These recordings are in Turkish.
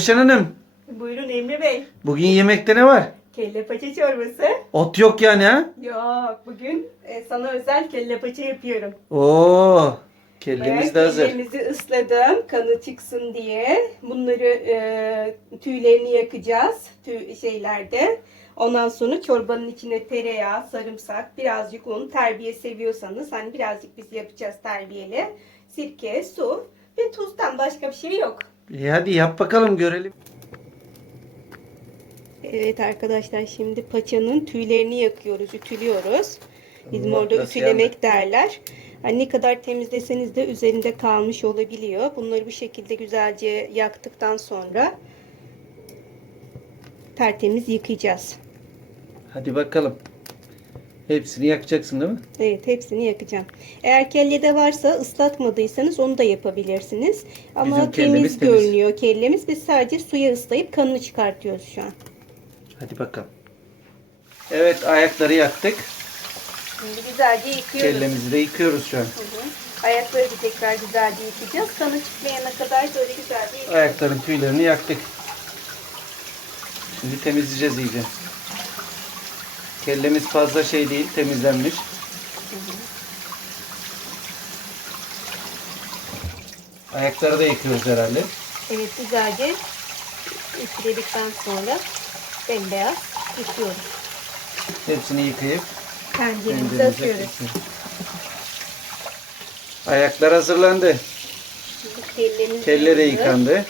Örüşen Hanım. Buyurun Emre Bey. Bugün yemekte ne var? Kelle paça çorbası. Ot yok yani ha? Yok bugün e, sana özel kelle paça yapıyorum. Oo. Kellemiz de hazır. Kellemizi ısladım kanı çıksın diye. Bunları e, tüylerini yakacağız. Tüy şeylerde. Ondan sonra çorbanın içine tereyağı, sarımsak, birazcık un, terbiye seviyorsanız hani birazcık biz yapacağız terbiyeli. Sirke, su ve tuzdan başka bir şey yok. İyi hadi yap bakalım görelim. Evet arkadaşlar şimdi paçanın tüylerini yakıyoruz, ütülüyoruz. Bizim Allah, orada nasıl ütülemek derler. Hani ne kadar temizleseniz de üzerinde kalmış olabiliyor. Bunları bir şekilde güzelce yaktıktan sonra tertemiz yıkayacağız. Hadi bakalım. Hepsini yakacaksın değil mi? Evet hepsini yakacağım. Eğer kellede varsa ıslatmadıysanız onu da yapabilirsiniz. Ama Bizim kellemiz temiz temiz. görünüyor kellemiz. Biz sadece suya ıslayıp kanını çıkartıyoruz şu an. Hadi bakalım. Evet ayakları yaktık. Şimdi güzelce yıkıyoruz. Kellemizi de yıkıyoruz şu an. Hı hı. Ayakları da tekrar güzelce yıkayacağız. Kanı çıkmayana kadar böyle güzelce yıkayacağız. Ayakların tüylerini yaktık. Şimdi temizleyeceğiz iyice. Kellemiz fazla şey değil, temizlenmiş. Ayakları da yıkıyoruz herhalde. Evet güzelce ütüledikten sonra bembeyaz yıkıyoruz. Hepsini yıkayıp Tenceremize atıyoruz. yıkıyoruz. Ayaklar hazırlandı. Kellemiz Kelle de yıkandı.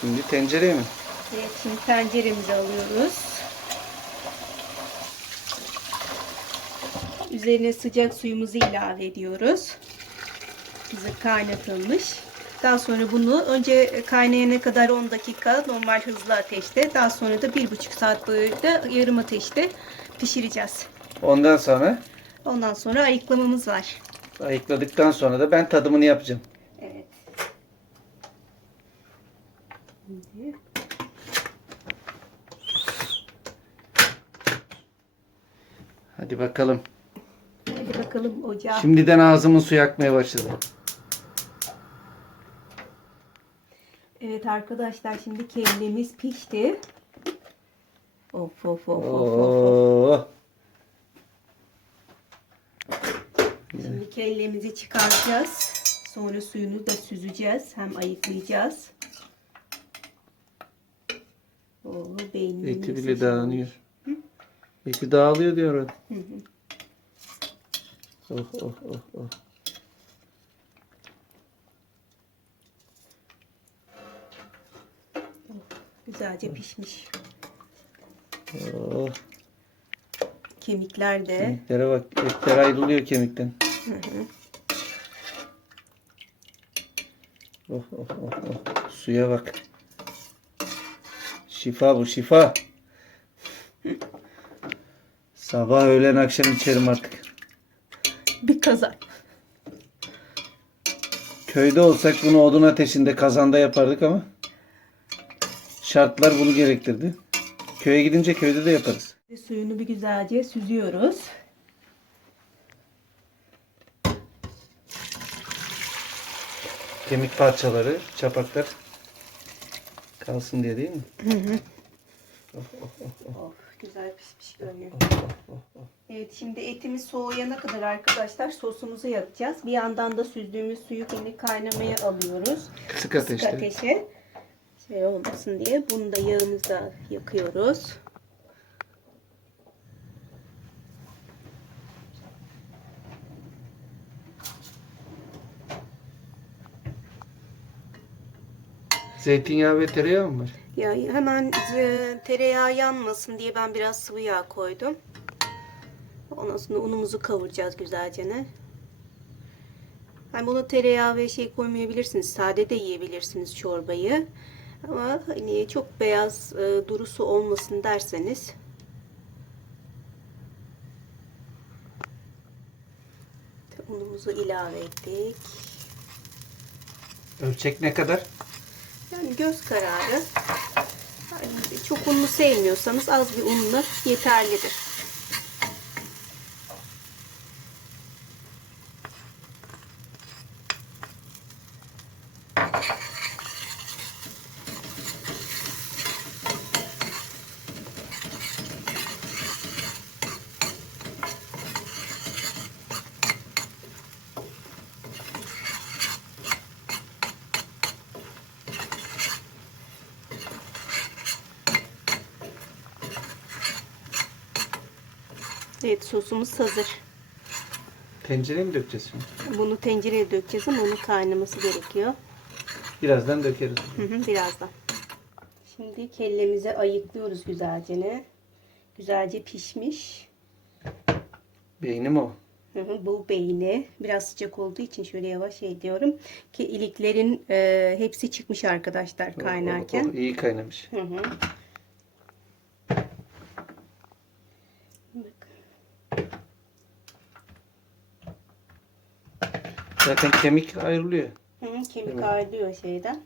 Şimdi tencereye mi? Şimdi tenceremize alıyoruz. Üzerine sıcak suyumuzu ilave ediyoruz. Hazır kaynatılmış. Daha sonra bunu önce kaynayana kadar 10 dakika normal hızlı ateşte. Daha sonra da 1,5 saat boyunca yarım ateşte pişireceğiz. Ondan sonra Ondan sonra ayıklamamız var. ayıkladıktan sonra da ben tadımını yapacağım. Evet. Şimdi Hadi bakalım. Hadi bakalım ocağa. Şimdiden ağzımın suyu akmaya başladı. Evet arkadaşlar şimdi kellemiz pişti. Of of of of of. of. Şimdi kellemizi çıkartacağız. Sonra suyunu da süzeceğiz. Hem ayıklayacağız. Oo, beynimiz Eti bile dağılıyor. Eti dağılıyor diyor. Oh oh oh oh. Güzelce pişmiş. oh. Kemikler de. Kemiklere bak. Etler ayrılıyor kemikten. Oh oh oh oh. Suya bak. Şifa bu şifa. Sabah öğlen akşam içerim artık. Bir kazan. Köyde olsak bunu odun ateşinde kazanda yapardık ama şartlar bunu gerektirdi. Köye gidince köyde de yaparız. Suyunu bir güzelce süzüyoruz. Kemik parçaları, çapaklar kalsın diye değil mi? Of güzel pişmiş görünüyor. Evet şimdi etimiz soğuyana kadar arkadaşlar sosumuzu yapacağız. Bir yandan da süzdüğümüz suyu yine kaynamaya alıyoruz. Kısık Kısık ateşte. ateşe şey olmasın diye bunu da yağımızda yakıyoruz. Zeytinyağı ve tereyağı mı var? Ya hemen e, tereyağı yanmasın diye ben biraz sıvı yağ koydum. Ondan sonra unumuzu kavuracağız güzelce ne. Hani buna tereyağı ve şey koymayabilirsiniz. Sade de yiyebilirsiniz çorbayı. Ama hani çok beyaz e, durusu olmasın derseniz unumuzu ilave ettik. Ölçek ne kadar? Yani göz kararı. Çok unlu sevmiyorsanız az bir unla yeterlidir. Evet sosumuz hazır. Tencereye mi dökeceğiz şimdi? Bunu tencereye dökeceğiz ama onun kaynaması gerekiyor. Birazdan dökeriz. Hı hı, birazdan. Şimdi kellemizi ayıklıyoruz güzelce. ne? Güzelce pişmiş. Beyni mi o? Hı hı, bu beyni biraz sıcak olduğu için şöyle yavaş ediyorum ki iliklerin e, hepsi çıkmış arkadaşlar kaynarken. O, o, o, iyi kaynamış. Hı hı. Bak. Zaten kemik ayrılıyor. Hı hı, kemik Evet. ayrılıyor şeyden.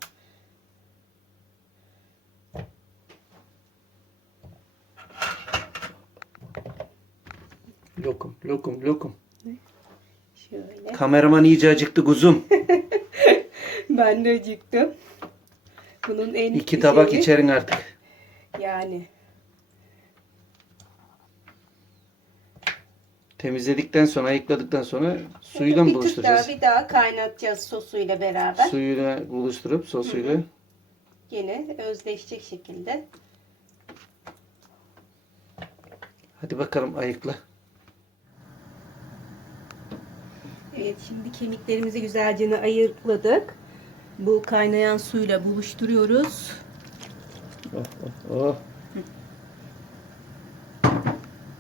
Lokum, lokum, lokum. Şöyle. Kameraman iyice acıktı kuzum. Ben de acıktım. Bunun en İki tabak şeyi- içerin artık. Yani. Temizledikten sonra, ayıkladıktan sonra suyuyla mı bir tık daha bir daha kaynatacağız sosuyla beraber. Suyuyla buluşturup sosuyla. Yine özleşecek şekilde. Hadi bakalım ayıkla. Evet şimdi kemiklerimizi güzelce ayırladık. Bu kaynayan suyla buluşturuyoruz. Oh, oh, oh.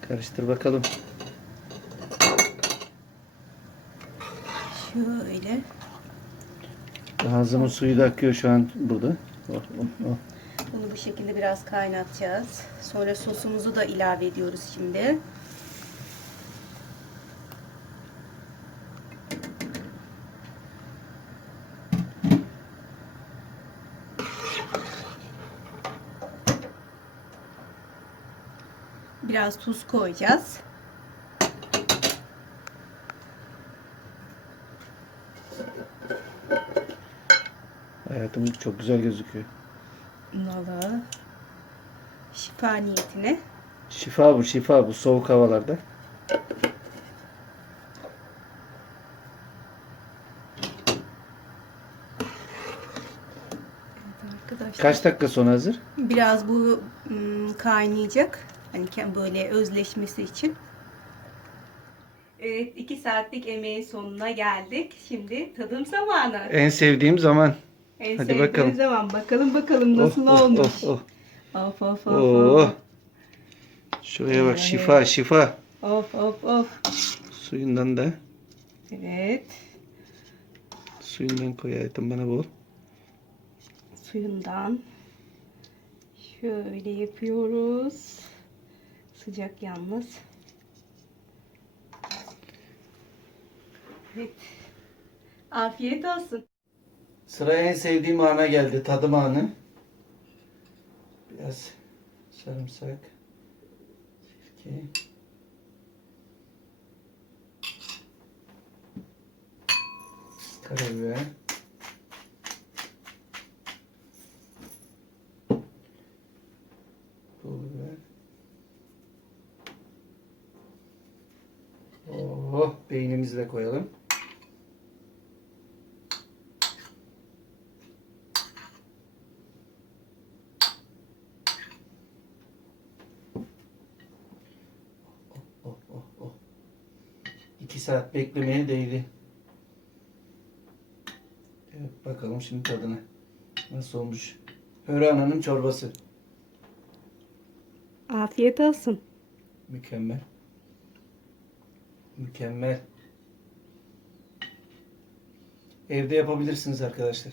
Karıştır bakalım. Şöyle. Ağzımın suyu da akıyor şu an burada. Oh, oh, oh. Bunu bu şekilde biraz kaynatacağız. Sonra sosumuzu da ilave ediyoruz şimdi. Biraz tuz koyacağız. Hayatım çok güzel gözüküyor. Valla şifa niyetine. Şifa bu, şifa bu soğuk havalarda. Kaç dakika sonra hazır? Biraz bu ım, kaynayacak. Hani böyle özleşmesi için. Evet, iki saatlik emeğin sonuna geldik. Şimdi tadım zamanı. En sevdiğim zaman. En hadi bakalım. zaman. Bakalım bakalım nasıl Oh, oh, olmuş. oh, Of of of oh. Şuraya bak Evet. şifa şifa. Of of of. Suyundan da Evet. suyundan koy hayatım bana bol. Suyundan şöyle yapıyoruz. Sıcak yalnız. Evet. Afiyet olsun. Sıra en sevdiğim ana geldi. Tadım anı. Biraz sarımsak. Sirke. Karabiber. Pul biber. Oh, beynimizi de koyalım. Oh oh oh. İki saat beklemeye değdi. Evet bakalım şimdi tadına. Nasıl olmuş? Höre ananın çorbası. Afiyet olsun. Mükemmel. Mükemmel. Evde yapabilirsiniz arkadaşlar.